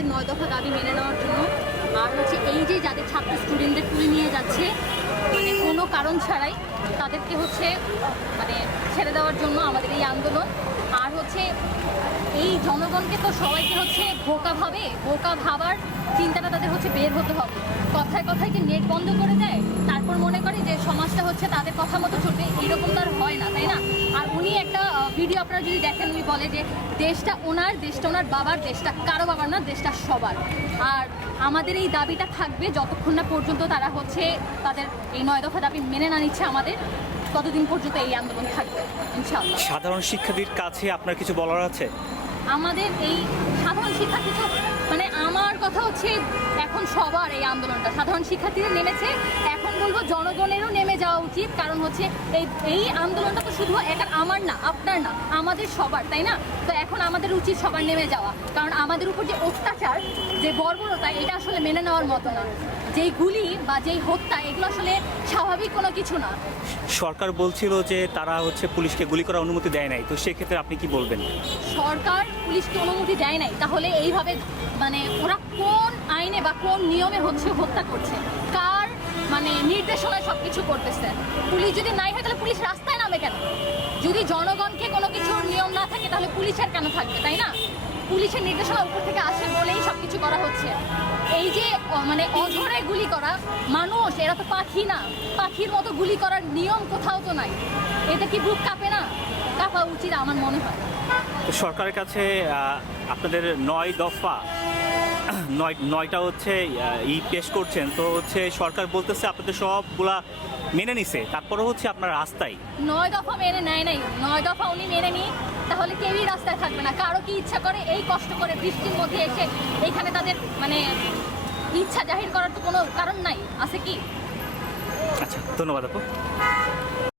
আমাদের নয় দফা দাবি মেনে নেওয়ার জন্য। আর হচ্ছে এই যে যাদের ছাত্র স্টুডেন্টদের তুলে নিয়ে যাচ্ছে মানে কোনো কারণ ছাড়াই তাদেরকে হচ্ছে মানে ছেড়ে দেওয়ার জন্য আমাদের এই আন্দোলন। আর হচ্ছে এই জনগণকে তো সবাইকে হচ্ছে বোকা ভাবে, বোকা ভাবার চিন্তাটা তাদের হচ্ছে বের হতে হবে। কথায় কথায় যে নেট বন্ধ করে দেয়, তারপর মনে করে যে সমাজটা হচ্ছে তাদের কথা মতো চলবে, এরকম তো আর হয় না, তাই না? ভিডিও আপনারা যদি দেখেন উনি বলে যে দেশটা ওনার দেশটা ওনার বাবার দেশটা কারও বাবার না দেশটা সবার। আর আমাদের এই দাবিটা থাকবে যতক্ষণ না পর্যন্ত তারা হচ্ছে তাদের এই নয় দফা দাবি মেনে না নিচ্ছে আমাদের ততদিন পর্যন্ত এই আন্দোলন থাকবে ইনশাআল্লাহ। সাধারণ শিক্ষার্থীর কাছে আপনার কিছু বলার আছে? আমাদের এই সাধারণ শিক্ষা কিছু মানে আমার কথা হচ্ছে এখন সবার এই আন্দোলনটা। সাধারণ শিক্ষার্থীরা নেমেছে। এখন বলব জনগণেরও নেমে যাওয়া উচিত কারণ হচ্ছে এই এই আন্দোলনটা তো শুধু এটা আমার না আপনার না আমাদের সবার তাই না? তো এখন আমাদের উচিত সবার নেমে যাওয়া। কারণ আমাদের উপর যে অত্যাচার যে বর্বরতা এটা আসলে মেনে নেওয়ার মতো না। যেই গুলি বা যেই হত্যা এগুলো আসলে স্বাভাবিক কোনো কিছু না। সরকার বলছিল যে তারা হচ্ছে পুলিশকে গুলি করার অনুমতি দেয় নাই। তো সেক্ষেত্রে আপনি কি বলবেন? সরকার পুলিশকে অনুমতি দেয় নাই। তাহলে এইভাবে মানে ওরা কোন কোন নিয়মে হচ্ছে হত্যা করছে? কার মানে নির্দেশনায় সব কিছু করতেছে? পুলিশ যদি নাই হয় তাহলে পুলিশ রাস্তায় নামে কেন? যদি জনগণকে কোনো কিছুর নিয়ম না থাকে তাহলে পুলিশের কেন থাকবে, তাই না? পুলিশের নির্দেশনা উপর থেকে আসে বলেই সব কিছু করা হচ্ছে। এই যে মানে অঝরে গুলি করা, মানুষ, এরা তো পাখি না। পাখির মতো গুলি করার নিয়ম কোথাও তো নাই। এতে কি বুক কাঁপে না? কাঁপা উচিত আমার মনে হয়। সরকারের কাছে আপনাদের নয় দফা নয় নয়টা হচ্ছে ই পেশ করছেন তো হচ্ছে সরকার বলতেছে আপনাদের সবগুলা মেনে নিছে। তারপরে হচ্ছে আপনার রাস্তায়। নয় দফা মেনে নেয় নাই। নয় দফা উনি মেনে নি তাহলে কেউই রাস্তায় থাকবে না। কারও কি ইচ্ছা করে এই কষ্ট করে বৃষ্টির মধ্যে এসে এখানে তাদের মানে ইচ্ছা জাহির করার তো কোনো কারণ নাই। আছে কি? আচ্ছা ধন্যবাদ আপু।